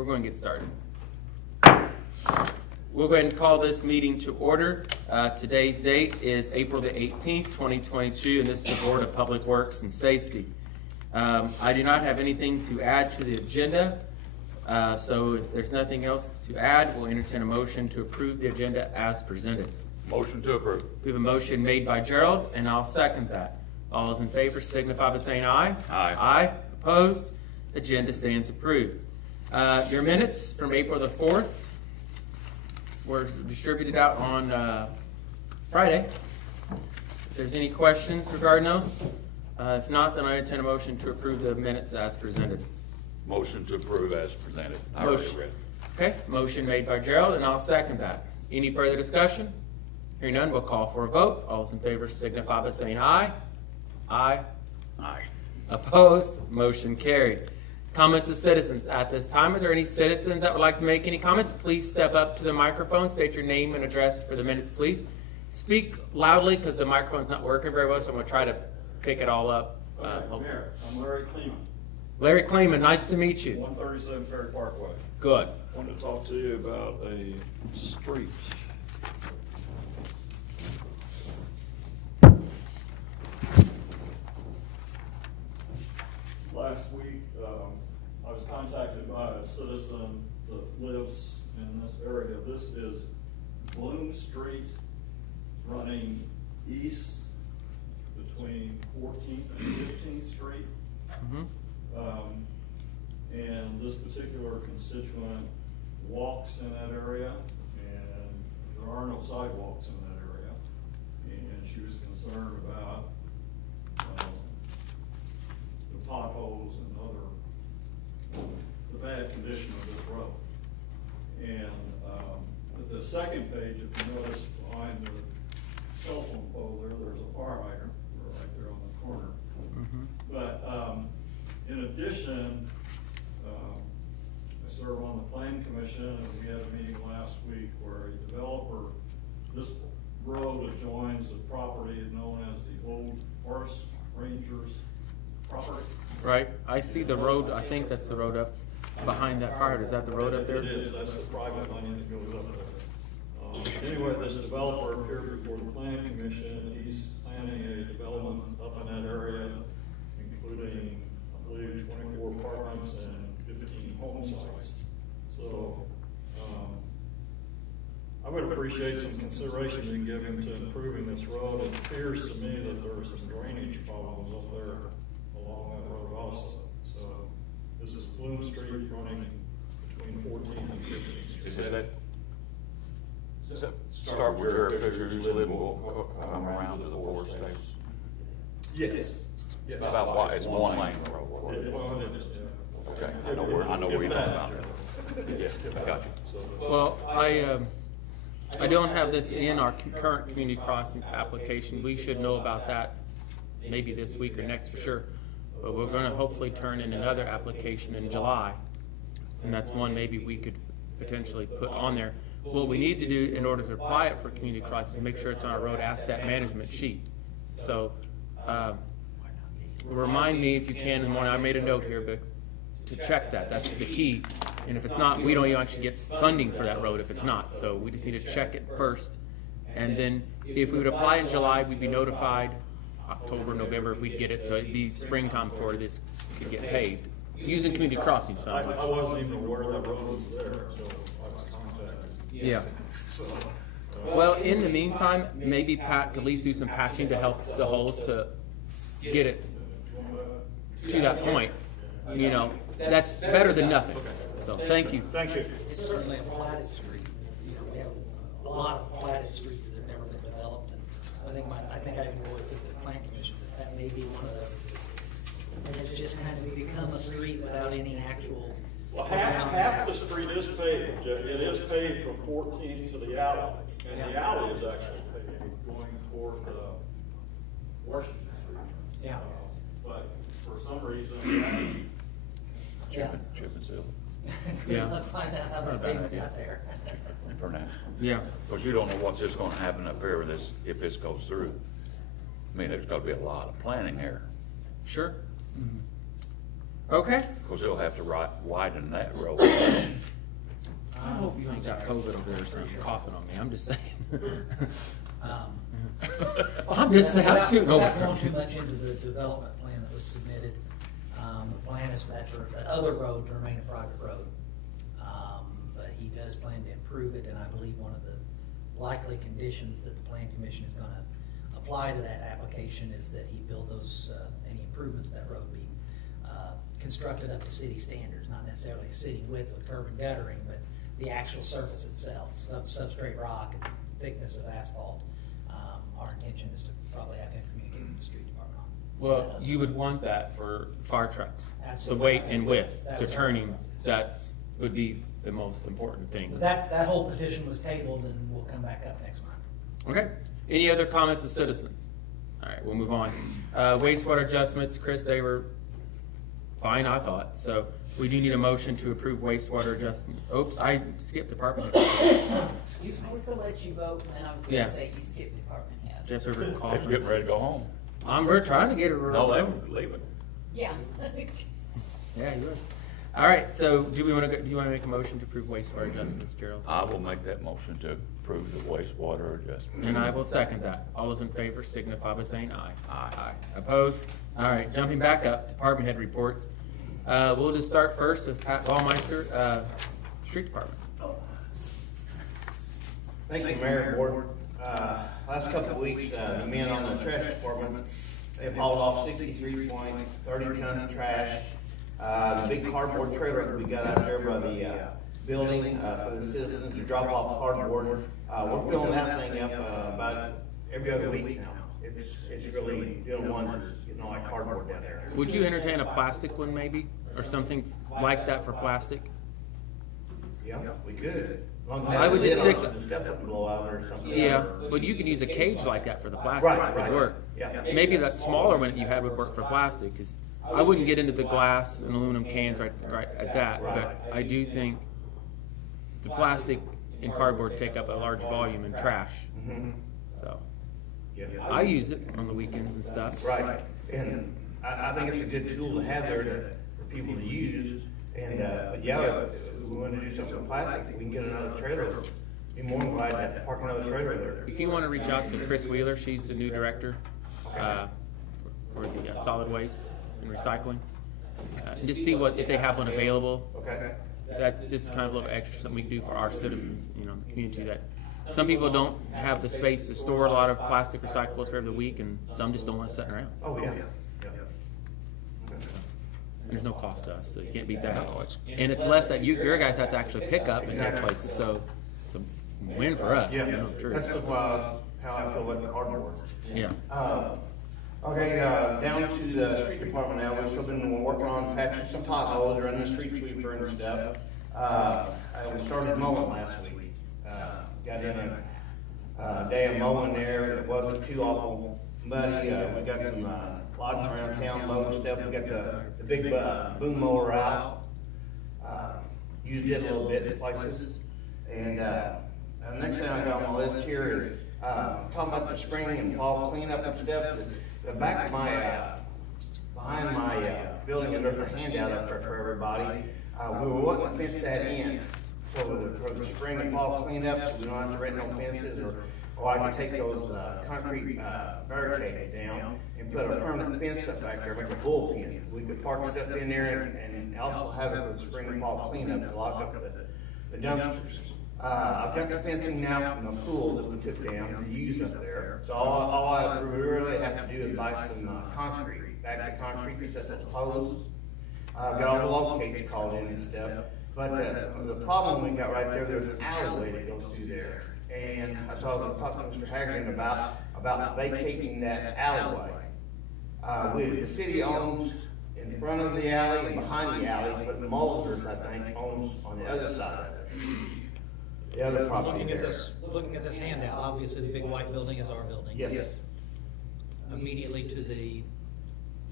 we're going to get started. We'll go ahead and call this meeting to order. Today's date is April the 18th, 2022, and this is the Board of Public Works and Safety. I do not have anything to add to the agenda, so if there's nothing else to add, we'll entertain a motion to approve the agenda as presented. Motion to approve. We have a motion made by Gerald, and I'll second that. All those in favor signify by saying aye. Aye. Aye. Opposed? Agenda stands approved. Your minutes from April the 4th were distributed out on Friday. If there's any questions regarding those, if not, then I entertain a motion to approve the minutes as presented. Motion to approve as presented. I already Motion. read. Okay, motion made by Gerald, and I'll second that. Any further discussion? Hearing none, we'll call for a vote. All those in favor signify by saying aye. Aye. Aye. Opposed? Motion carried. Comments of citizens at this time. Are there any citizens that would like to make any comments? Please step up to the microphone, state your name and address for the minutes, please. Speak loudly because the microphone's not working very well, so I'm going to try to pick it all up. Mayor, I'm Larry Kleeman, Larry Kleeman, nice to meet you. 137 Ferry Parkway. Good. Wanted to talk to you about a street. Last week, I was contacted by a citizen that lives in this area. This is Bloom Street running east between 14th and 15th Street. Mhm. And this particular constituent walks in that area, and there are no sidewalks in that area. And she was concerned about the potholes and the bad condition of this road. And the second page, if you notice behind the telephone pole there's a fire hydrant right there on the corner. Mhm. But in addition, I serve on the Plan Commission, and we had a meeting last week where a developer, this road adjoins the property known as the old Forest Rangers property. Right. I see the road. I think that's the road up behind that fire. Is that the road up there? It is, that's the private lane that goes up there. Anyway, this developer appeared before the Plan Commission. He's planning a development up in that area, including, I believe, 24 apartments and 15 home sites. So, I would appreciate some consideration being given to improving this road. It appears to me that there are some drainage problems up there along that road also. So, this is Bloom Street running between 14th and 15th Street. Is that start where Jared Fisher's live and we'll come around to the forest station? Yes. It's about why, it's one lane road. Well, it is, yeah. Okay, I know where you're talking about. Yeah, I got you. Well, I don't have this in our current community crossings application. We should know about that maybe this week or next for sure. But we're going to hopefully turn in another application in July. And that's one maybe we could potentially put on there. What we need to do in order to apply it for community crossings is make sure it's on our road asset management sheet. So remind me if you can in the morning. I made a note here, but to check that. That's the key. And if it's not, we don't even actually get funding for that road if it's not. So we just need to check it first. And then if we would apply in July, we'd be notified October, November if we'd get it. So it'd be springtime before this could get paved. Using community crossing I funds. wasn't even aware that road was there, so I was contacted. Yeah. So, Well, in the meantime, maybe Pat could at least do some patching to help the holes to get it to that point. You know, that's better than nothing. So thank you. thank you. It's certainly a platted street. You know, we have a lot of platted streets that have never been developed, and I think I agree with the Plan Commission that may be one of those. And it's just kind of become a street without any actual. Well, half the street is paved. It is paved from 14th to the alley, and the alley is actually paved going toward Washington Street. Yeah. But for some reason, Yeah. Chip and seal Yeah. Let's find out how that pavement got there. for now. Yeah. Because you don't know what's just gonna happen up here with this, if this goes through. I mean, there's gotta be a lot of planning here. Sure. Okay. Because they'll have to widen that road. COVID over there or something, coughing on me, I'm just saying. I'm just saying, I'm shooting over. Without going too much into the development plan that was submitted, the plan is for that other road to remain a private road. But he does plan to improve it, and I believe one of the likely conditions that the plan commission is gonna apply to that application is that he build those, any improvements to that road be constructed up to city standards, not necessarily city width with curb and guttering, but the actual surface itself, substrate rock and thickness of asphalt. Our intention is to probably have him communicate with the street department on. Well, you would want that for fire trucks. The Absolutely. weight and width That to was- turning, that would be the most important thing. That whole petition was tabled and will come back up next month. Okay, any other comments of citizens? All right, we'll move on. Wastewater adjustments, Chris, they were fine, I thought. So we do need a motion to approve wastewater adjustment. Oops, I skipped department. I was gonna let you vote, and then I was Yeah. gonna say you skipped department head. Jeff's over They're coughing. getting ready to go home. We're trying to get it. No, they were leaving. Yeah. Yeah, you would. All right, so do you want to make a motion to approve wastewater adjustments, Gerald? I will make that motion to approve the wastewater adjustment. And I will second that. All those in favor signify by saying aye. Aye. Opposed? All right, jumping back up, department head reports. We'll just start first with Pat Ballmeister, Street Department. Thank you, Mayor and Board. Last couple of weeks, the men on the trash department, they've hauled off 63.30 ton trash. The big cardboard trailer that we got out there by the building for the citizens to drop off cardboard. We're filling that thing up about every other week now. It's really doing wonders, getting all that cardboard down there. Would you entertain a plastic one maybe, or something like that for plastic? Yeah, we could. I would just stick to- The step wouldn't blow out or something. Yeah, but you could use a cage like that for the plastic. Right, It right. would work. Yeah. Maybe that smaller one that you had would work for plastic, because I wouldn't get into the glass and aluminum cans right at that, but I do think the plastic and cardboard take up a large volume in trash. Mhm. So Yeah. I use it on the weekends and stuff. Right, and I think it's a good tool to have there for people to use, and, but yeah, if we want to do something with plastic, we can get another trailer. Be more than glad to park another trailer there. If you want to reach out to Chris Wheeler, she's the new director for the solid waste and recycling. And just see if they have one available. Okay, That's just kind of a little extra something we can do for our citizens, the community that, some people don't have the space to store a lot of plastic recyclables for every week, and some just don't want it sitting around. oh, yeah, yeah. And there's no cost to us, so you can't beat that out. And it's less that your guys have to actually pick up in their places, so it's a win for us. Yeah, True. that's how I feel about the cardboard. Yeah. Okay, down to the street department now, we've still been working on patching some potholes, running the street sweeper and stuff. We started mowing last week. Got in a day of mowing there, it wasn't too awful muddy, we got some, lots around town mowing stuff, we got the big, boom mower out. Used it a little bit in places, and, the next thing I got on my list here is, talking about the spring and fall cleanup and stuff. The back of my, behind my, building, and there's a handout up there for everybody. We were wanting to fence that in, so for the spring and fall cleanup, so we don't have to rent no fences, or I can take those, concrete, barricades down and put a permanent fence up back there, like a bullpen. We could park stuff in there and also have it for the spring and fall cleanup to lock up the dumpsters. I've got the fencing now from the pool that we took down to use up there. So all I really have to do is buy some, concrete, back to concrete to set those posts. I've got all the locates called in and stuff. But, the problem we got right there, there's an alleyway that goes through there. And I was talking to Mr. Haggerty about vacating that alleyway. The city owns in front of the alley and behind the alley, but Mulder's, I think, owns on the other side of it. The other property there. Looking at this handout, obviously the big white building is our building. Yes, Immediately to the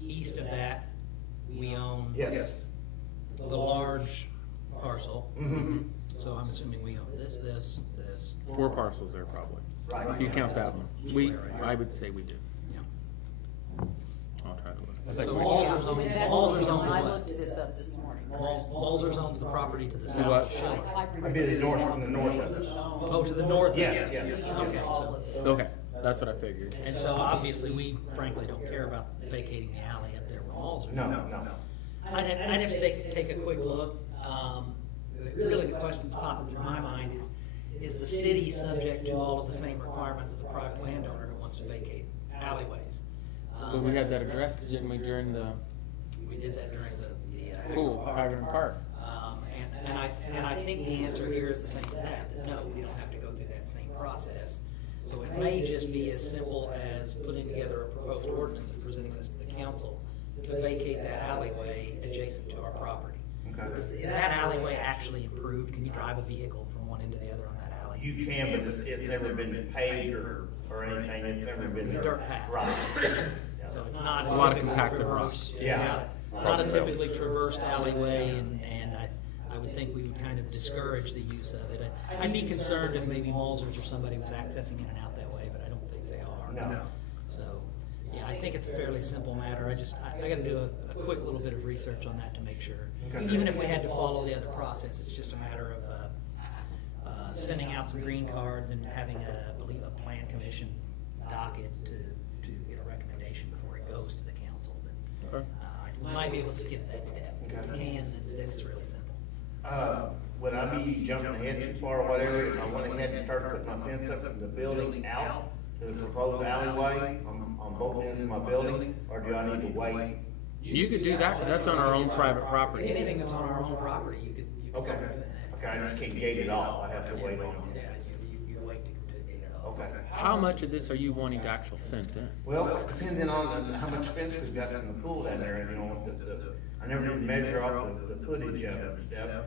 east of that, we own yes. the large parcel. Mm-hmm. So I'm assuming we own this. 4 parcels there probably. Right. If you count that one. I would say we do. Yeah. I'll try to look. So Walzer's I mean, owns, that's Walzer's what owns I what? looked this up this morning. Walzer's owns the property to the See south what? of Schiller. I'd be the north, from the north of us. Oh, to the north? Yes, yes. Okay, so, Okay, that's what I figured. and so obviously, we frankly don't care about vacating the alley up there with Walzer. No, no. I'd have to take a quick look. Really, the question that's popping through my mind is the city subject to all of the same requirements as a private landowner who wants to vacate alleyways? But we had that addressed, didn't we, during the We did that during the. pool, Hagman Park? And I think the answer here is the same as that no, we don't have to go through that same process. So it may just be as simple as putting together a proposed ordinance and presenting this to the council to vacate that alleyway adjacent to our property. Okay. Is that alleyway actually improved? Can you drive a vehicle from one end to the other on that alley? You can, but it's never been paved or anything, it's never been. Dirt path. Right. So it's not It's a lot of typically compacted traversed- rock. Yeah. Not a typically traversed alleyway, and I would think we would kind of discourage the use of it. I'd be concerned if maybe Walzers or somebody was accessing in and out that way, but I don't think they are. No. So, yeah, I think it's a fairly simple matter. I gotta do a quick little bit of research on that to make sure. Okay. Even if we had to follow the other process, it's just a matter of, sending out some green cards and having I believe, a plan commission docket to get a recommendation before it goes to the council. But, Okay. we might be able to skip that step. If we Okay. can, then it's really simple. Would I be jumping ahead too far or whatever, if I went ahead and started putting my fence up from the building out to the proposed alleyway on both ends of my building, or do I need to wait? You could do that, 'cause that's on our own private property. Anything that's on our own property, you could Okay, start doing that. okay, I just can't gate it off, I have to wait on Yeah, it. you wait to get it off. Okay. How much of this are you wanting to actual fence in? Well, depending on how much fence we've got in the pool down there, you know, I never did measure off the footage of it and stuff.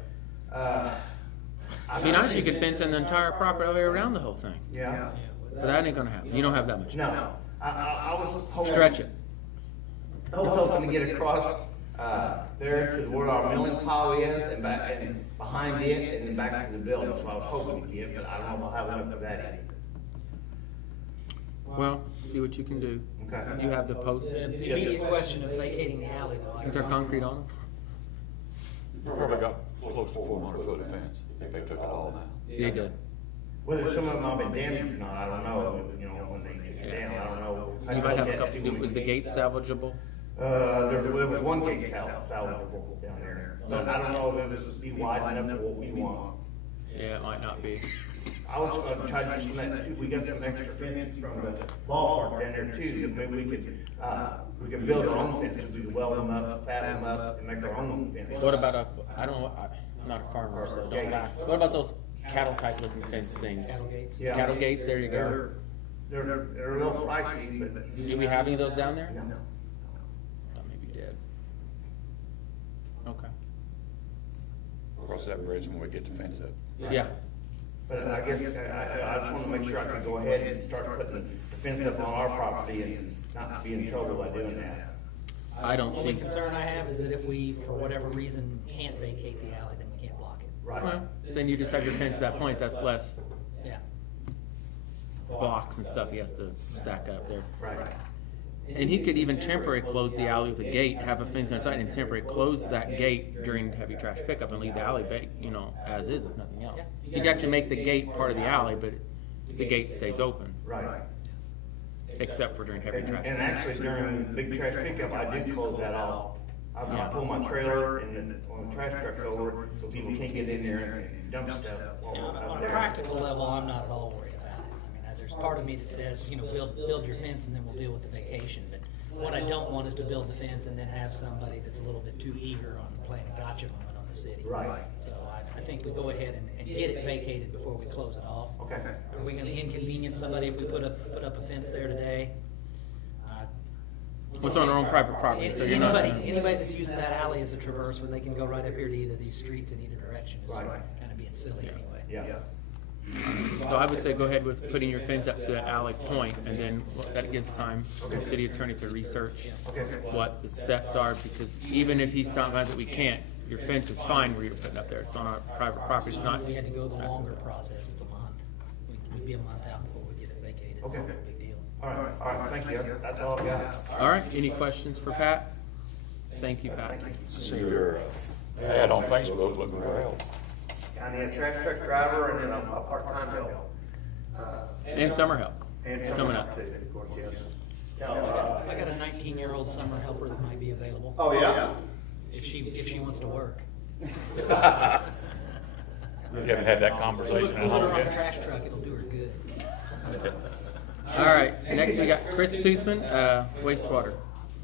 It'd be nice if you could fence in the entire property all the way around the whole thing, Yeah, but that ain't gonna happen. You don't have that much. no, I was hoping. Stretch it. I was hoping to get across, there to where our milling pile is and back, and behind it and then back to the building, that's what I was hoping to get, but I don't know if I'll have enough of that in. Well, see what you can do. Okay. You have the posts. The immediate question of vacating the alley, though. I Is there concrete on them? You probably got close to 400 foot of fence, if they took it all now. They did. Whether some of them have been damaged or not, I don't know, you know, when they took it down, I don't know. You might have a couple, was the gate salvageable? There was one gate salvageable down there, but I don't know if it was be wide enough for what we want. Yeah, it might not be. I was gonna try to do that, we got some extra fence from the ballpark down there too, that maybe we could build our own fences, we could weld them up, fab them up, and make our own fence. What about I'm not a farmer, so don't laugh. What about those cattle type looking fence things? Cattle gates. Yeah. Cattle gates, there you go. They're a little pricey, but. Do we have any of those down there? No. Thought maybe you did. Okay. Cross that bridge when we get the fence up. Yeah. But I guess, I just wanna make sure I can go ahead and start putting the fence up on our property and not be in trouble by doing that. I don't The only see. concern I have is that if we, for whatever reason, can't vacate the alley, then we can't block it. Right. Well, then you just have your fence at that point. That's less Yeah. blocks and stuff he has to stack up there. Right. And he could even temporarily close the alley with a gate, have a fence on the side, and temporarily close that gate during heavy trash pickup and leave the alley, as is, if nothing else. You could actually make the gate part of the alley, but the gate stays open, Right. except for during heavy trash. And actually during big trash pickup, I do close that off. I pull my trailer and then when the trash truck's over, so people can't get in there and dump stuff On up a there. practical level, I'm not at all worried about it. I mean, there's part of me that says, build your fence and then we'll deal with the vacation. But what I don't want is to build the fence and then have somebody that's a little bit too eager on playing a gotcha moment on the city. Right. So I think we go ahead and get it vacated before we close it off. Okay. Are we gonna inconvenience somebody if we put up a fence there today? What's on our own private property, so you're not. Anybody that's using that alley as a traverse, where they can go right up here to either of these streets in either direction, is Right. kind of being silly anyway. Yeah. So I would say go ahead with putting your fence up to that alley point, and then that gives time for the city attorney to research Okay. what the steps are, because even if he's telling us that we can't, your fence is fine where you're putting up there. It's on our private property, it's not. If we had to go the that's- longer process, it's a month. We'd be a month out before we get it vacated, so Okay. no big deal. All right, thank you. That's all I got. All right, any questions for Pat? Thank you, Pat. Thank you. I see your ad on Facebook looking well. I need a trash truck driver and then a part-time help. And summer help. And Coming coming up. up too, of course, yes. I got a 19-year-old summer helper that might be available, Oh, yeah? if she wants to work. You haven't had that conversation at Put her home on a yet? trash truck, it'll do her good. All right, next we got Chris Toothman, wastewater.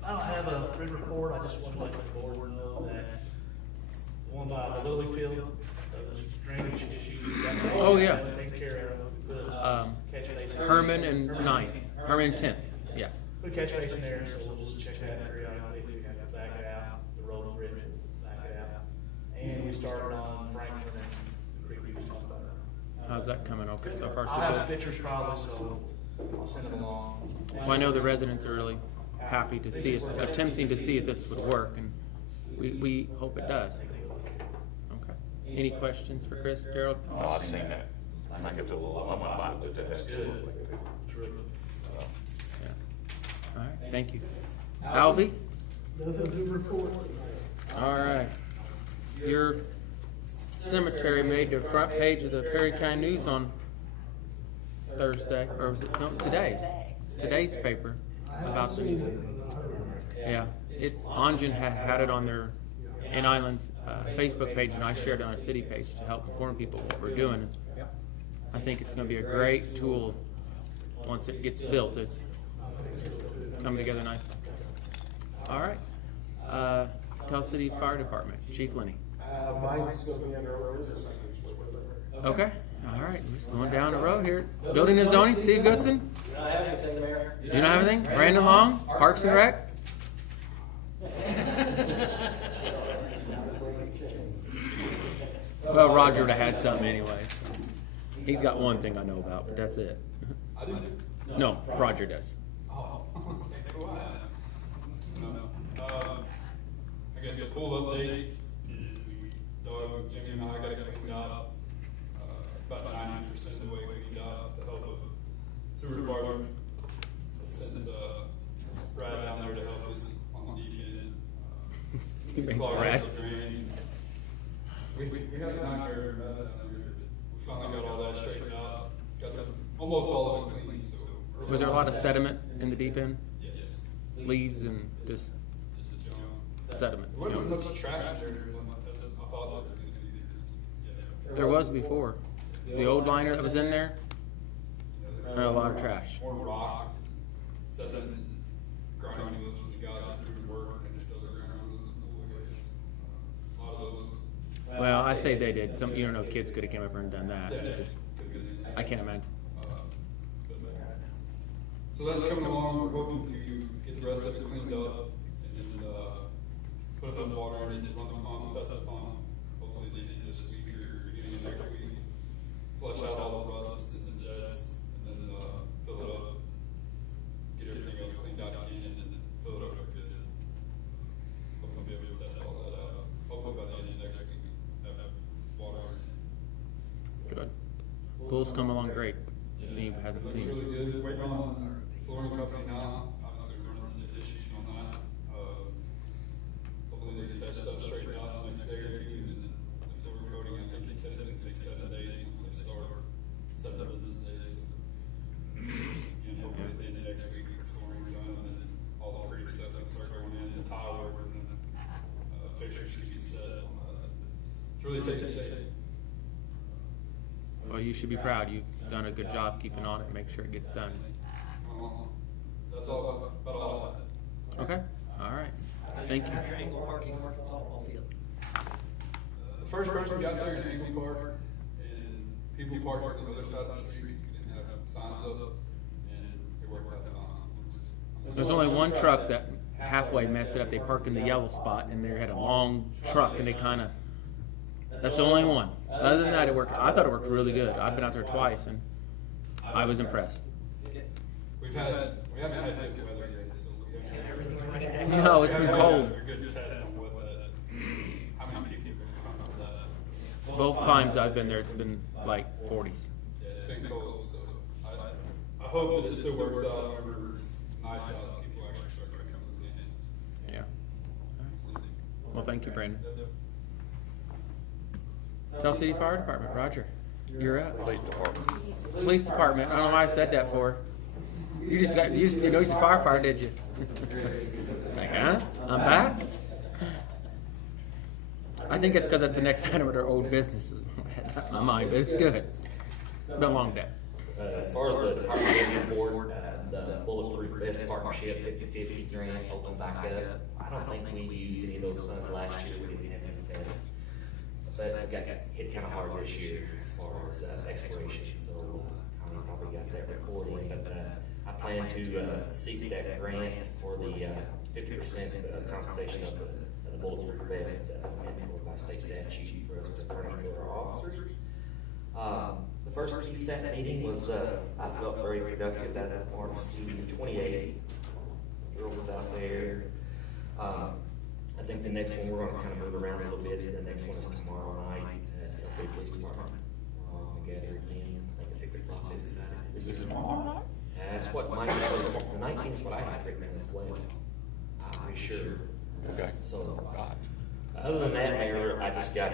I don't have a written report, I just want to let the board know that the one by the Lily Field, those drainage issues. Oh, yeah. Taken care of, we put a catch basin. Herman and Ninth, Herman and Tenth, yeah. Put a catch basin there, so we'll just check that periodically, if we have to back it out, the road and bridge, back it out. And we started on Franklin and the creek we was talking about. How's that coming? Okay, so far I'll have so some pictures probably, so I'll send them along. good. Well, I know the residents are really happy to see us, attempting to see if this would work, and we hope it does. Okay. Any questions for Chris, Gerald? Oh, I seen that. I think it's a little, I went by and did that. It's really good. Yeah. All right, thank you. Alvy? Nothing to report. All right. Your cemetery made the front page of the Perry County News on Thursday, or was it, no, it's today's paper about the. Yeah, it's, Ongen had it on their, in Island's Facebook page, and I shared it on a city page to help inform people what we're doing. I think it's gonna be a great tool once it gets built. It's coming together nicely. All right. Tell City Fire Department, Chief Lenny. Mine's gonna be under our business. Okay, all right, we're just going down the road here. Building and zoning, Steve Goodson? Do I have anything, Mayor? Do you know anything? Brandon Long, Parks and Rec? Well, Roger would have had something anyway. He's got one thing I know about, but that's it. I do. No, Roger does. Oh, no. I guess the pool update is Doug, Jimmy, and I got it cleaned up. About 90% of the way cleaned up to help with sewer department. Sent Brad down there to help us on the deep end. You make Clog Brad. up the drains. We had a nightmare mess down there. We finally got all that straightened out. Got almost all of it clean, so. Was there a lot of sediment in the deep end? Yes. Leaves and just Just a jump. sediment? There wasn't you know? much trash in there, I thought that was gonna be, yeah. There was before. The old liner that was in there, there was a lot of trash. More rock, sediment, grinding wheels from the guys that threw the work, and just other ground wheels, a lot of those. Well, I say they did. Some, you don't know, kids could have came up and done that. Yeah, Just- I can't imagine. So that's coming along, we're hoping to get the rest of it cleaned up, and then, put enough water in it to run the pump, test the pump, hopefully this week or beginning of next week. Flush out all the rust, and jets, and then, fill it up, get everything else cleaned out again, and then fill it up for good. Hopefully we'll be able to test all that out, hopefully by the end of next week, we have water in it. Good. Pool's come along great. If you haven't Looks seen really it. good, waiting on flooring company now, obviously we're running into issues on that. Hopefully they get that stuff straightened out in the next day or two, and then the floor coating, I think he said it's gonna take 7 days once they start, 7 business days. And hopefully at the end of next week, the flooring's done, and then all the pretty stuff can start going in, the tile work, and then, fixtures should be set. It's really taking shape. Well, you should be proud. You've done a good job keeping on it and make sure it gets done. That's all, about all I had. Okay, all right. Thank you. How's your angle parking work at softball field? The first person got there in Angle Park, and people parked on the other side of the street, we didn't have signs up, and it worked out fine. There's only one truck that halfway messed it up. They parked in the yellow spot and they had a long truck and they kind of, that's the only one. Other than that, it worked. I thought it worked really good. I've been out there twice and I was impressed. We haven't had good weather yet, so we haven't. Everything ready to go? No, it's been cold. A good test on what that, how many people come to that. Both times I've been there, it's been like 40s. Yeah, it's been cold, so I hope that it still works out, whenever it's nice out, people actually start coming to those games. Yeah. We'll see. Well, thank you, Brandon. Yep. Tell City Fire Department, Roger, you're up. Police department. Police Department, I don't know why I said that for. You just got, you know he's a firefighter, did you? Like, huh? I'm back? I think it's because that's the next item of their old business. Not my mind, but it's good. Been a long day. As far as the department report, the Bulletproof Vest Partnership 50/50 grant opened back up. I don't think we used any of those funds last year, we didn't have any vests. But we got hit kind of hard this year as far as expiration, so I mean, probably got that recording, but I plan to seek that grant for the 50% compensation of the Bulletproof Vest, mandated by state statute for us to furnish for our officers. The first PSAT meeting was, I felt very productive. That was March 28th. Drill was out there. I think the next one, we're gonna kind of move around a little bit. The next one is tomorrow night at Tennessee Police Department. We're all gonna gather again, I think at 6 o'clock this Saturday. Is this tomorrow night? That's what Mike was supposed to, the 19th is what I had written down as well. I'm pretty sure. Okay. So, other than that, Mayor, I just got,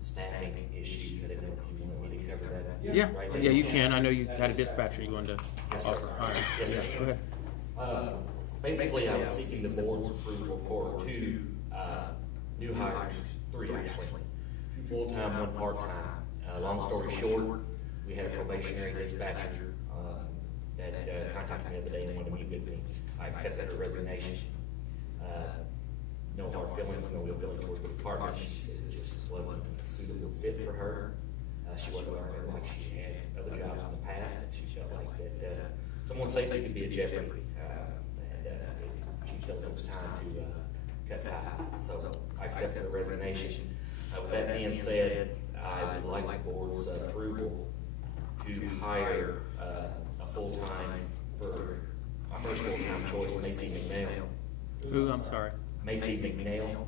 staffing issues. I didn't know if you wanted me to cover that. Yeah, right now. yeah, you can. I know you had a dispatcher you wanted to Yes, sir. offer. All right. Yes, sir. Yeah, go ahead. Basically, I was seeking the board's approval for two, new hires, three actually. Two full-time, one part-time. Long story short, we had a probationary dispatcher, that contacted me the other day and wanted to meet with me. I accepted her resignation. No hard feelings, no ill feelings towards the department. She said it just wasn't a suitable fit for her. She wasn't learning like she had other jobs in the past, and she felt like that, someone's safety could be a jeopardy. She felt it was time to, cut ties. So I accepted her resignation. With that being said, I would like the board's approval to hire, a full-time for my first full-time choice, Macy McNeil. Who, I'm sorry. Macy McNeil.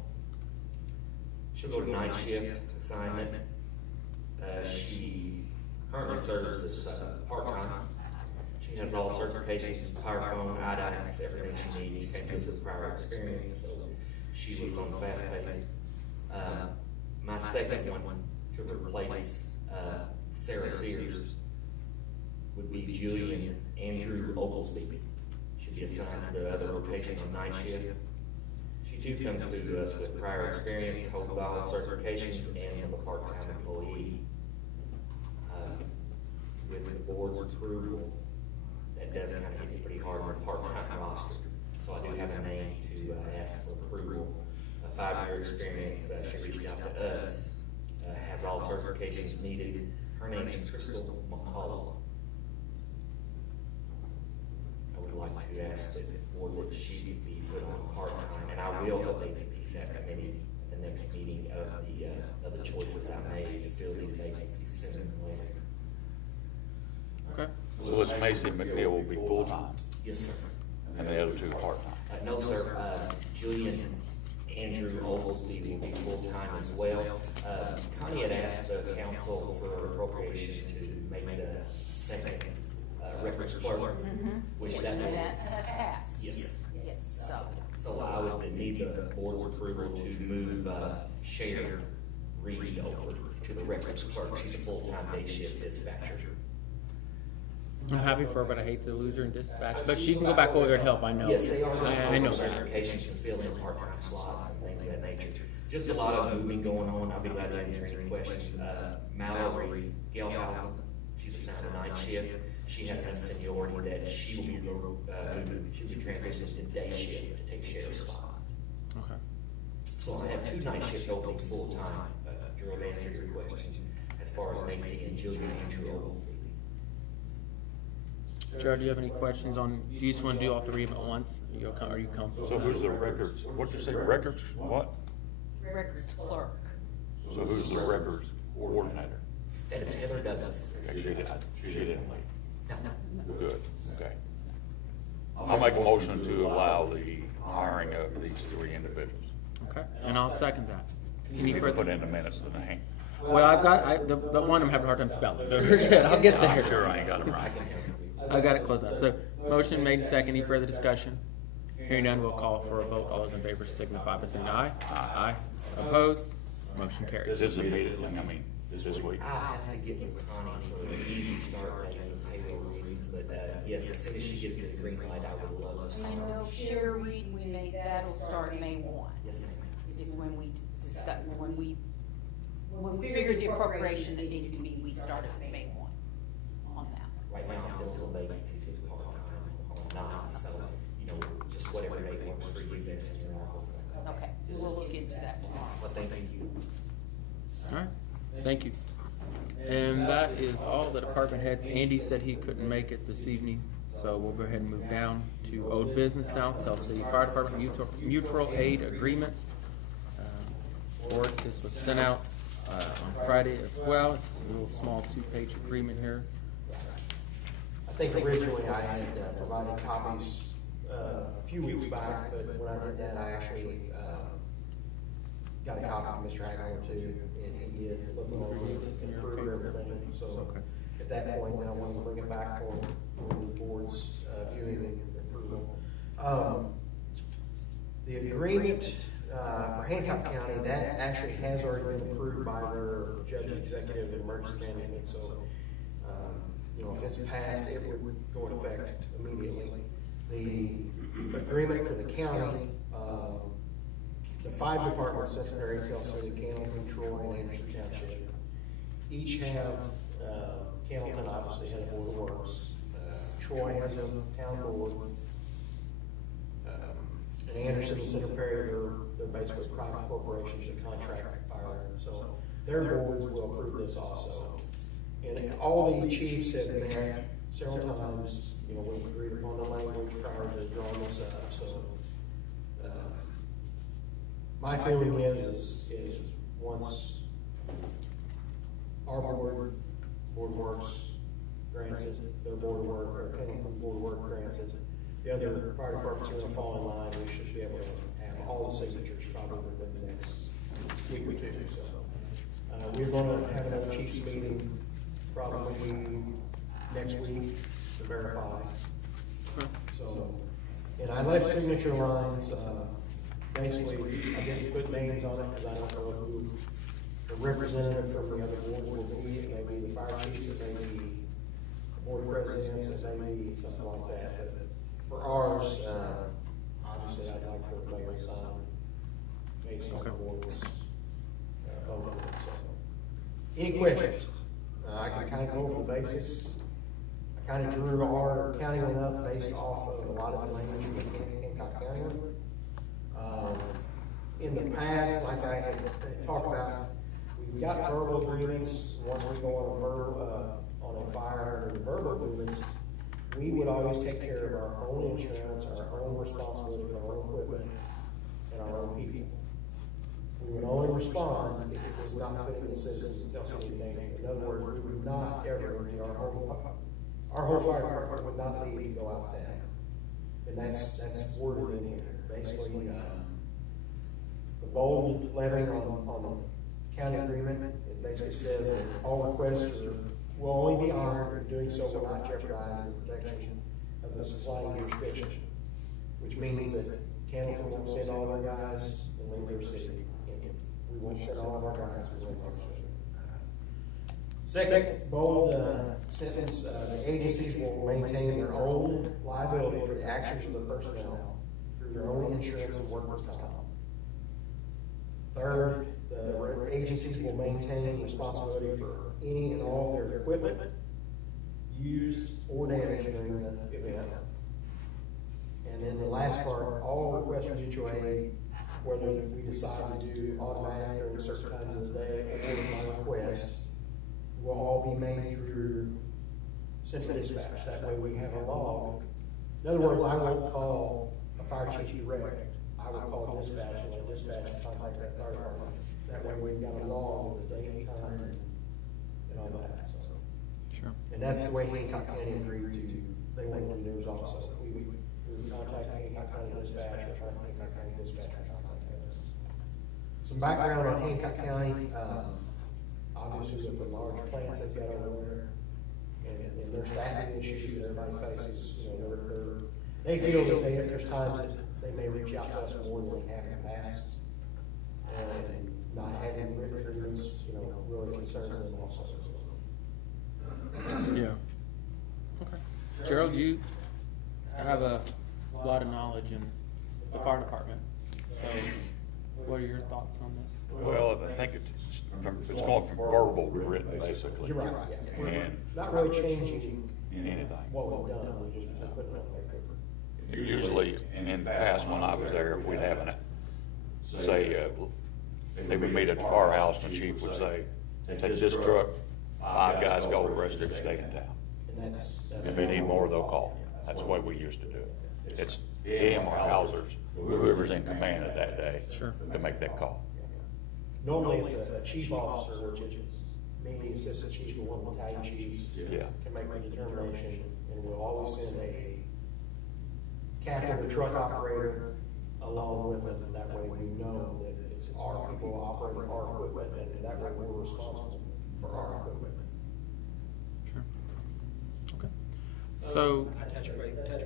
She'll go to night shift assignment. She currently serves as part-time. She has all certifications, power phone, IDAX, everything she needs. She came to us with prior experience, so she was on fast pace. My second one to replace Sarah Sears would be Julian Andrew Oglesby. She'll be assigned to the other rotation on night shift. She too comes through to us with prior experience, holds all certifications, and is a part-time employee. With the board's approval, that does kind of hit me pretty hard on the part-time roster. So I do have a name to ask for approval. A 5-year experience, she reached out to us, has all certifications needed. Her name is Crystal McCullough. I would like to ask that the board would she be put on part-time, and I will update the PSAT committee at the next meeting of the choices I made to fill these vacancies sooner than later. Okay. So this Macy McNeil will be full-time, Yes, sir. and the other two part-time. No, sir. Julian Andrew Oglesby will be full-time as well. Connie had asked the council for appropriation to make the second records clerk, which that would. That passed. Yes. Yes, So I would need the board's approval to move Cher Reed over to the records clerk. She's a full-time day shift dispatcher. I'm happy for her, but I hate to lose her in dispatch. But she can go back over there and help, I know. Yes, they are I know looking for that. certifications to fill in part-time slots and things of that nature. Just a lot of moving going on. I'll be glad to answer any questions. Mallory Gelhausen, she's assigned a night shift. She has enough seniority that she will be she'll be transitioned to day shift to take Cher's spot. Okay. So I have 2 night shift openings full-time. Drew, to answer your question, as far as Macy and Julian Andrew Oglesby. Jared, do you have any questions on, do you just want to do all 3 of them at once? Are you comfortable? So who's the records, what'd you say, records, what? records clerk. So who's the records coordinator? That is Heather Douglas. Okay, she didn't leave. No. Good, okay. I'll make a motion to allow the hiring of these 3 individuals. Okay, and I'll second that. Any You can further? put in the minutes the name. Well, I've got, the one I'm having a hard time spelling. But we're good. I'll get I'm there. sure I ain't got them right. I got it closed out. So motion made second. Any further discussion? Hearing none, we'll call for a vote. All those in favor signify by saying aye. Aye. Opposed? Motion carries. This is immediately, I mean, this week. I have to get with Connie for an easy start date for payroll reasons, but, yes, as soon as she gives me the green light, I would love to You start. know, Sherry, we made, that'll start May 1. Yes, ma'am. Is when we discussed, when we figured the appropriation that needed to be, we started May 1 on that. Right now, I'm filling the vacancies with part-time or not, so, you know, just whatever date works for you best in your office. Okay, we'll look into that tomorrow. Well, thank you. All right. Thank you. And that is all the department heads. Andy said he couldn't make it this evening, so we'll go ahead and move down to old business now. Tell City Fire Department mutual aid agreement. Board, this was sent out on Friday as well. It's a little small 2-page agreement here. I think originally I had provided copies a few weeks back, but when I did that, I actually got a copy of Mr. Hagler too, and he did look over and approve everything. So at that point, then I wanted to bring it back for the board's viewing and approval. The agreement for Hancock County, that actually has already been approved by their judge executive and emergency management. So, you know, if it's passed, it would go into effect immediately. The agreement for the county, the 5 departments, Secretary, Tell City, Camden, Troy, and Anderson Township, each have, Camden obviously has a board of works. Troy has a town board. And Anderson and Center Perry, they're basically private corporations that contract fire. So their boards will approve this also. And all the chiefs have met several times, you know, we've agreed upon the language prior to drawing this up. So my feeling is once our board works grants it, their board of work, or Pennington board of work grants it, the other fire departments are gonna fall in line. We should be able to have all the signatures probably within the next week or two. So we're gonna have another chiefs meeting probably next week to verify. So, and I left signature lines, basically, I didn't put names on it because I don't know who the representative from the other boards will be. It may be the fire chiefs, it may be board presidents, it may be something like that. But for ours, obviously, I'd like for the mayor to sign based on the board's vote. So, any questions? I can kind of go over the basics. I kind of drew our county one up based off of a lot of the language in Hancock County. In the past, like I had talked about, we've got verbal agreements. Once we go on a fire or verbal agreements, we would always take care of our own insurance, our own responsibility for our own equipment, and our own people. We would only respond if it was not putting the citizens in Tell City in danger. In other words, we would not ever, our whole fire department would not leave to go out there. And that's worded in here. Basically, the bold lettering on the county agreement, it basically says that all requests will only be honored if doing so will not jeopardize the protection of the supplying jurisdiction, which means that Camden won't send all of our guys and leave their city. We won't send all of our guys and leave our city. Second, bold sentence, the agencies will maintain their own liability for the actions of the personnel through their own insurance and workers' comp. Third, the agencies will maintain responsibility for any and all of their equipment used or damaged during the event. And then the last part, all requests for mutual aid, whether we decide to do automatic during certain times of the day or by request, will all be made through central dispatch. That way we have a log. In other words, I won't call a fire chief direct. I would call dispatch and let dispatch contact that fire department. That way we've got a log with the date, time, and all that. So. Sure. And that's the way Hancock County agreed to. They want to do theirs also. We would contact Hancock County dispatch or Hancock County dispatch or contact us. Some background on Hancock County. Obviously with the large plants they've got over there, and their staffing issues that everybody faces, you know, they feel that there's times that they may reach out to us more than they have in the past. And not having written agreements, you know, really concerns them also. Yeah. Okay. Gerald, you have a lot of knowledge in the fire department, so what are your thoughts on this? Well, I think it's going from verbal to written, basically. You're right, yeah. And Not really changing anything. what we've done, we just put it on paper. Usually, in the past, when I was there, if we'd have say, they would meet at the firehouse, and chief would say, take this truck, 5 guys go, the rest of you stay in town. And that's. If they need more, they'll call. That's the way we used to do it. It's him or Hauser's, whoever's in command at that day, Sure. to make that call. Normally, it's a chief officer, which is me, assistant chief, or one of the battalion chiefs. Yeah. Can make a determination, and we'll always send a captain or truck operator along with them. That way we know that it's our people operating our equipment, and that way we're responsible for our equipment. Sure. Okay. So, I touch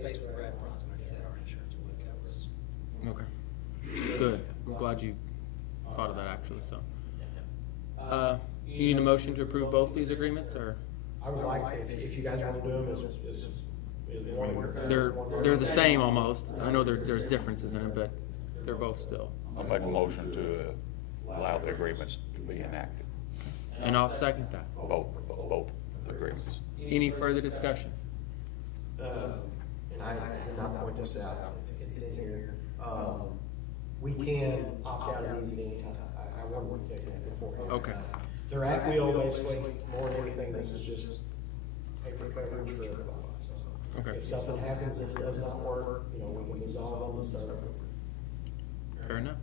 base with Brad Bronson, he said our insurance would cover us. okay. Good. I'm glad you thought of that actually, so. You need a motion to approve both these agreements, or? I would like, if you guys want to do them as one. They're the same almost. I know there's differences in it, but they're both still. I'll make a motion to allow the agreements to be enacted, And I'll second that. both agreements. Any further discussion? And I did not point this out, it's in here. We can opt out of these at any time. I wanted to take that beforehand. Okay. They're at will, basically, more than anything, this is just paper coverage for everybody. Okay. If something happens and it does not work, you know, we can dissolve them and start over. Fair enough.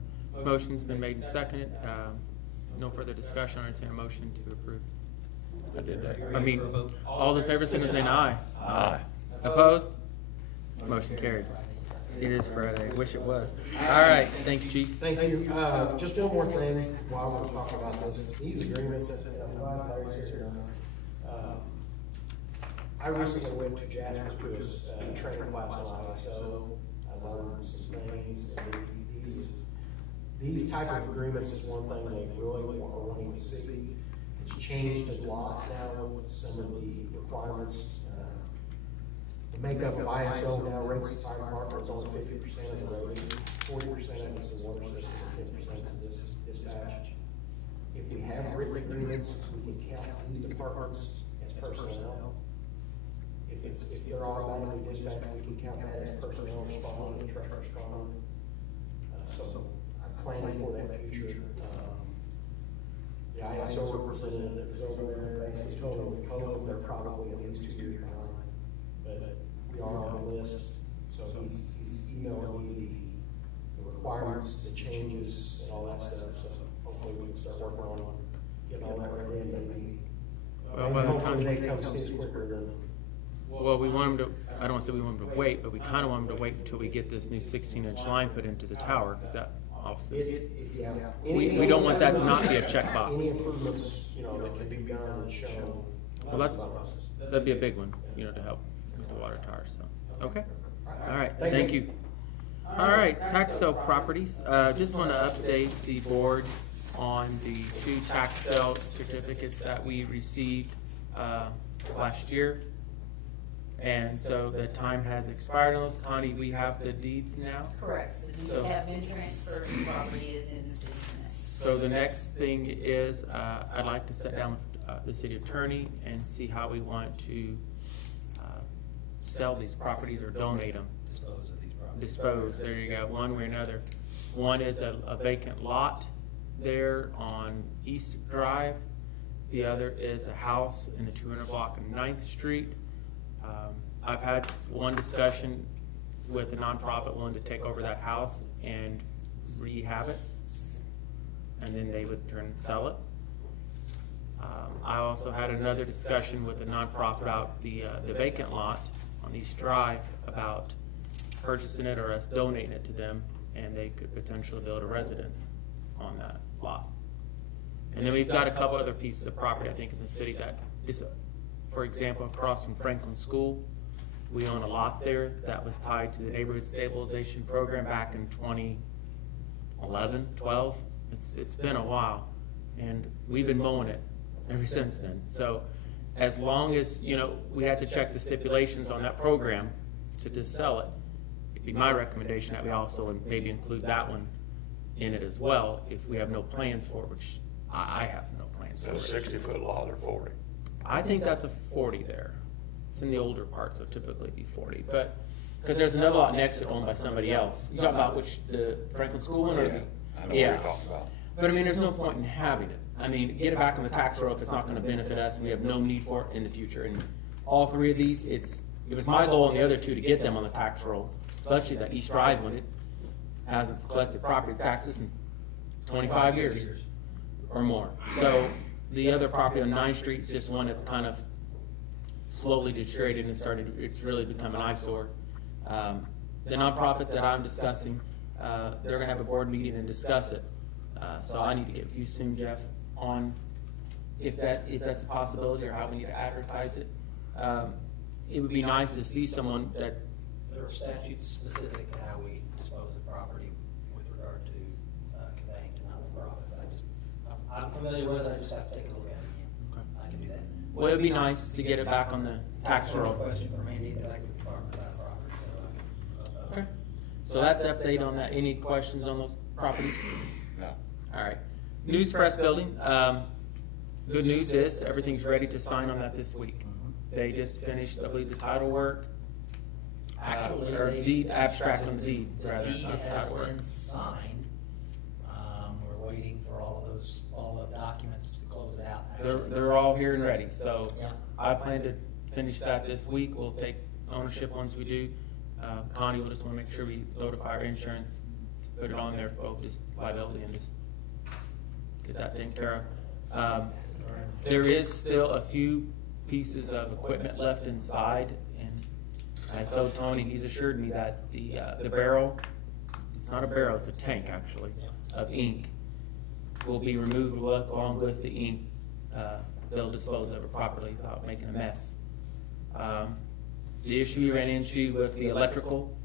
Motion's been made and seconded. No further discussion. I entertain a motion to approve. I did that. I mean, all in favor, signal saying aye. Aye. Opposed? Motion carried. It is Friday. I wish it was. All right. Thank you, Chief. Thank you. Just one more thing while we're talking about this. These agreements, I'm glad Larry's here tonight. I recently went to Jasper to a training class on ISO. I learned some things. These type of agreements is one thing they really are wanting to see. It's changed a lot now with some of the requirements. The makeup of ISO now rates the fire department is only 50% of the rating, 40% is the water system, and 10% is this dispatch. If we have written agreements, we can count these departments as personnel. If they're automatically dispatched, we can count that as personnel responding and truck responding. So I'm planning for that future. The ISO representative that was over there, they told me with COVID, they're probably at least 2 years behind. But we are on the list, so he's emailing me the requirements, the changes, and all that stuff. So hopefully we can start working on getting all that ready and maybe. Well, And by the hopefully time- they come see us quicker than. Well, we want them to, I don't want to say we want them to wait, but we kind of want them to wait until we get this new 16-inch line put into the tower, because that obviously, Yeah. we don't want that to not be a Any checkbox. improvements, you know, that can be done and shown. Well, that'd be a big one, you know, to help with the water tower, so, okay. All right, thank you. All right, tax sale properties. Just want to update the board on the 2 tax sale certificates that we received last year. And so the time has expired on those. Connie, we have the deeds now? Correct. The deeds So- have been transferred, the property is in the city's name. So the next thing is, I'd like to sit down with the city attorney and see how we want to sell these properties or donate them. Dispose of these properties. Dispose, there you go, one way or another. One is a vacant lot there on East Drive. The other is a house in the 200 block of 9th Street. I've had one discussion with a nonprofit willing to take over that house and rehab it, and then they would turn and sell it. I also had another discussion with a nonprofit out the vacant lot on East Drive about purchasing it or us donating it to them, and they could potentially build a residence on that lot. And then we've got a couple other pieces of property, I think, in the city that is for example, across from Franklin School. We own a lot there that was tied to the neighborhood stabilization program back in 2011, 12. It's been a while, and we've been mowing it ever since then. So as long as, you know, we have to check the stipulations on that program to just sell it, it'd be my recommendation that we also maybe include that one in it as well, if we have no plans for it, which I have no plans So for it. 60-foot lot or 40? I think that's a 40 there. It's in the older part, so typically it'd be 40, but, because there's another lot next to it owned by somebody else. You talking about which, the Franklin School one or the? I know what Yeah. you're talking about. But I mean, there's no point in having it. I mean, get it back on the tax roll if it's not gonna benefit us, and we have no need for it in the future. And all three of these, it was my goal on the other two to get them on the tax roll, especially that East Drive one. It hasn't collected property taxes in 25 years or more. So the other property on 9th Street is just one that's kind of slowly deteriorated and it's really become an eyesore. The nonprofit that I'm discussing, they're gonna have a board meeting and discuss it. So I need to get with you soon, Jeff, on if that's a possibility or how we need to advertise it. It would be nice to see someone that, There are statutes specific to how we dispose of property with regard to conveying to not-for-profits. I'm familiar with it, I just have to take a look at it again. I can do that. well, it'd be nice to get it back on the tax roll. Question for Mandy, that I could department about property, so. Okay. So that's the update on that. Any questions on those properties? No. All right. News Press Building, good news is everything's ready to sign on that this week. They just finished, I believe, the title work. Actually, Or they- deed, abstract on the deed, The rather, deed not the has title work. been signed. We're waiting for all the documents to close out. They're all here and ready, so Yeah. I plan to finish that this week. We'll take ownership once we do. Connie will just wanna make sure we notify our insurance, to put it on there, both just liability and just get that taken care of. There is still a few pieces of equipment left inside, and I told Tony, he's assured me that the barrel, it's not a barrel, it's a tank actually, of ink, will be removed along with the ink. They'll dispose of it properly without making a mess. The issue we ran into with the electrical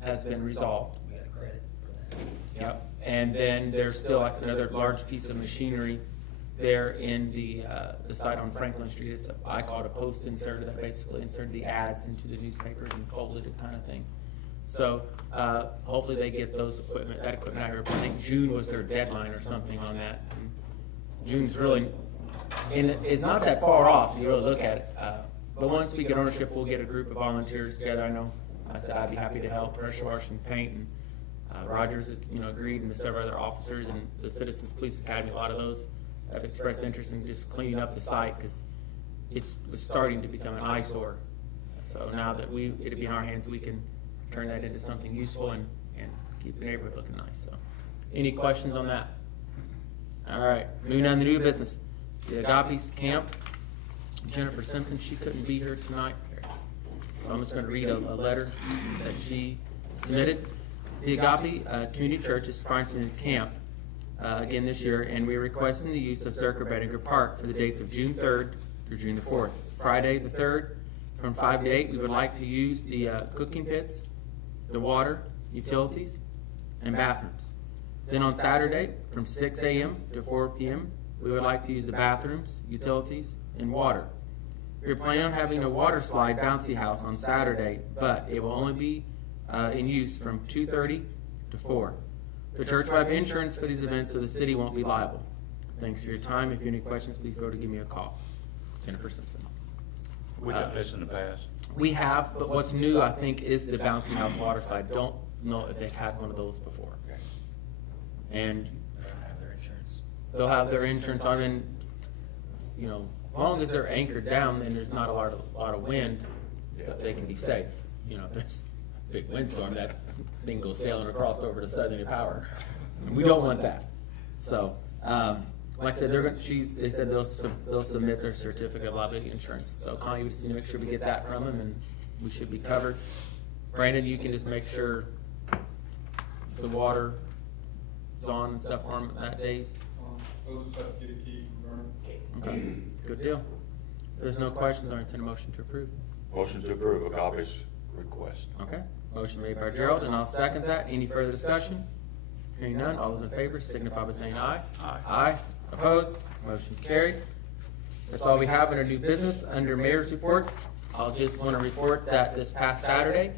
has been resolved. We got a credit for that. Yep, and then there's still like another large piece of machinery there in the site on Franklin Street. I call it a post inserter that basically inserted the ads into the newspapers and folded it kind of thing. So, hopefully they get that equipment out here. I think June was their deadline or something on that. And June's really, and it's not that far off if you really look at it. But once we get ownership, we'll get a group of volunteers together. I know, I said I'd be happy to help pressure wash and paint, and Rogers has, agreed, and several other officers, and the Citizens Police Academy, a lot of those have expressed interest in just cleaning up the site, because it's starting to become an eyesore. So now that it'll be in our hands, we can turn that into something useful and keep the neighborhood looking nice, so. Any questions on that? All right, moving on to new business. The Agape's Camp, Jennifer Simpson, she couldn't be here tonight. So I'm just gonna read a letter that she submitted. The Agape Community Church is sponsoring the camp again this year, and we're requesting the use of Zerker Bettinger Park for the dates of June 3rd through June the 4th. Friday the 3rd, from 5 to 8, we would like to use the cooking pits, the water, utilities, and bathrooms. Then on Saturday, from 6 a.m. to 4 p.m., we would like to use the bathrooms, utilities, and water. We're planning on having a water slide bouncy house on Saturday, but it will only be in use from 2:30 to 4. The church will have insurance for these events, so the city won't be liable. Thanks for your time. If you have any questions, please feel free to give me a call. Jennifer Simpson. We done this in the past. We have, but what's new, I think, is the bouncy house water slide. Don't know if they've had one of those before. And They don't have their insurance. they'll have their insurance on, and, as long as they're anchored down, then there's not a lot of wind, but they can be safe. If there's a big windstorm, that thing goes sailing across over to Southern Power. And we don't want that. So, like I said, they said they'll submit their certificate of liability insurance. So Connie, we just need to make sure we get that from them, and we should be covered. Brandon, you can just make sure the water is on and stuff for them that days. I'll just have to get a key from Vernon. Okay, good deal. There's no questions, I'll entertain a motion to approve. Motion to approve Agape's request. Okay, motion made by Gerald, and I'll second that. Any further discussion? Hearing none, all those in favor signify by saying aye. Aye. Aye, opposed, motion carried. That's all we have under new business. Under mayor's report, I'll just want to report that this past Saturday,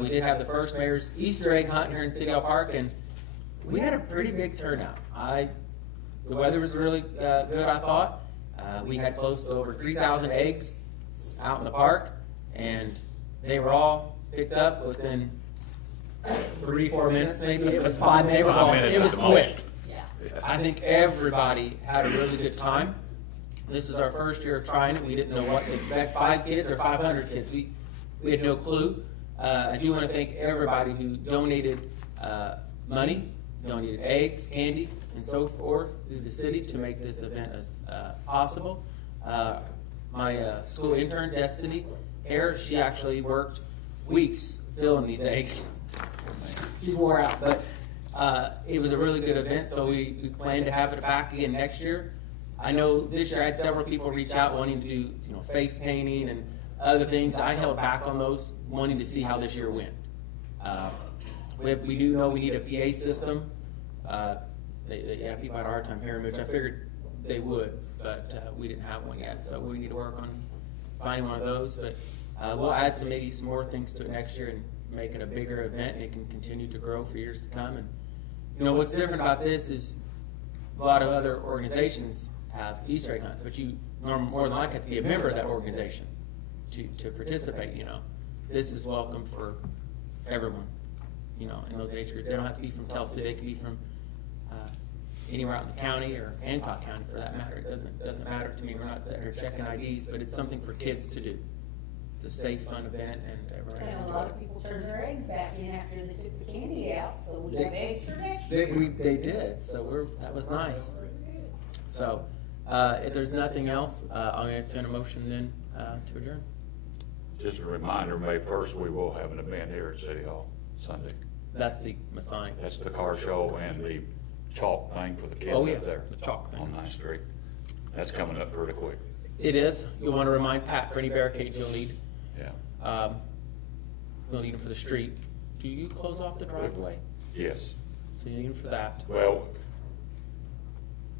we did have the first mayor's Easter egg hunt here in City Hall Park, and we had a pretty big turnout. The weather was really good, I thought. We had close to over 3,000 eggs out in the park, and they were all picked up within 3-4 minutes, maybe. It was 5 minutes. It was quick. Yeah. I think everybody had a really good time. This is our first year of trying it. We didn't know what to expect. 5 kids or 500 kids. We had no clue. I do want to thank everybody who donated money, donated eggs, candy, and so forth through the city to make this event as possible. My school intern, Destiny Hare, she actually worked weeks filling these eggs. She wore out, but it was a really good event, so we plan to have it back again next year. I know this year I had several people reach out wanting to do face painting and other things. I held back on those, wanting to see how this year went. We do know we need a PA system. People had a hard time hearing, which I figured they would, but we didn't have one yet, so we need to work on finding one of those. But we'll add maybe some more things to it next year and make it a bigger event, and it can continue to grow for years to come. And what's different about this is a lot of other organizations have Easter egg hunts, but you more than likely have to be a member of that organization to participate. This is welcome for everyone. In those age groups, they don't have to be from Telsey. They can be from anywhere out in the county or Hancock County for that matter. It doesn't matter to me. We're not sitting here checking IDs, but it's something for kids to do. It's a safe, fun event, and everyone And a enjoy lot it. of people turned their eggs back in after they took the candy out, so we have eggs for next year. They did, so that was nice. So, if there's nothing else, I'll entertain a motion then to adjourn. Just a reminder, May 1st, we will have an event here at City Hall Sunday. That's the Masonic. That's the car show and the chalk thing for the kids Oh, yeah, up there. the chalk thing. On 9th Street. That's coming up pretty quick. It is. You'll want to remind Pat for any barricades you'll need. Yeah. We'll need them for the street. Do you close off the driveway? Yes. So you need them for that. Well,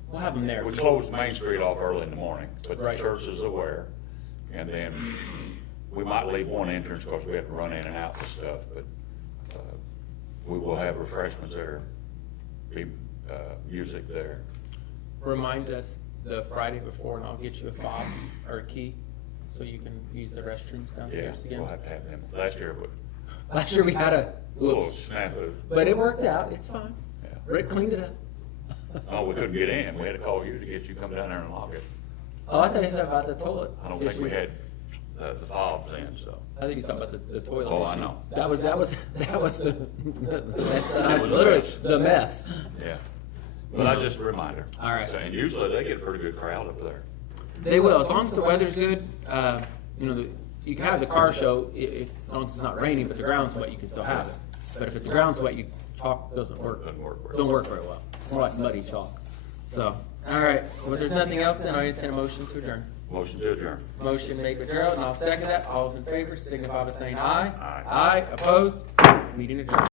We'll have them there. we closed Main Street off early in the morning, but the Right. church is aware. And then we might leave one entrance because we have to run in and out and stuff, but we will have refreshments there, be music there. Remind us the Friday before, and I'll get you a fob or a key so you can use the restrooms Yeah, downstairs again. we'll have to have them. Last year, but Last year we had a little whoops, snafu. but it worked out. It's fine. Yeah. Rick cleaned it up. Oh, we couldn't get in. We had to call you to get you to come down there and lock it. Oh, I'll tell you something about the toilet. I don't think we issue. had the fobs in, so. I think he's talking about the toilet. Oh, I issue. know. That was the mess. Literally the mess. Yeah. But I just a reminder. All right. Saying usually they get a pretty good crowd up there. They will, as long as the weather's good. You can have the car show if as long as it's not raining, but the ground's wet, you can still have it. But if the ground's wet, chalk doesn't work. Doesn't work very Don't well. work very well. More like muddy chalk. So, all right. Well, if there's nothing else, then I entertain a motion to adjourn. Motion to adjourn. Motion made by Gerald, and I'll second that. All those in favor signify by saying aye. Aye. Aye. Opposed? Meeting adjourned.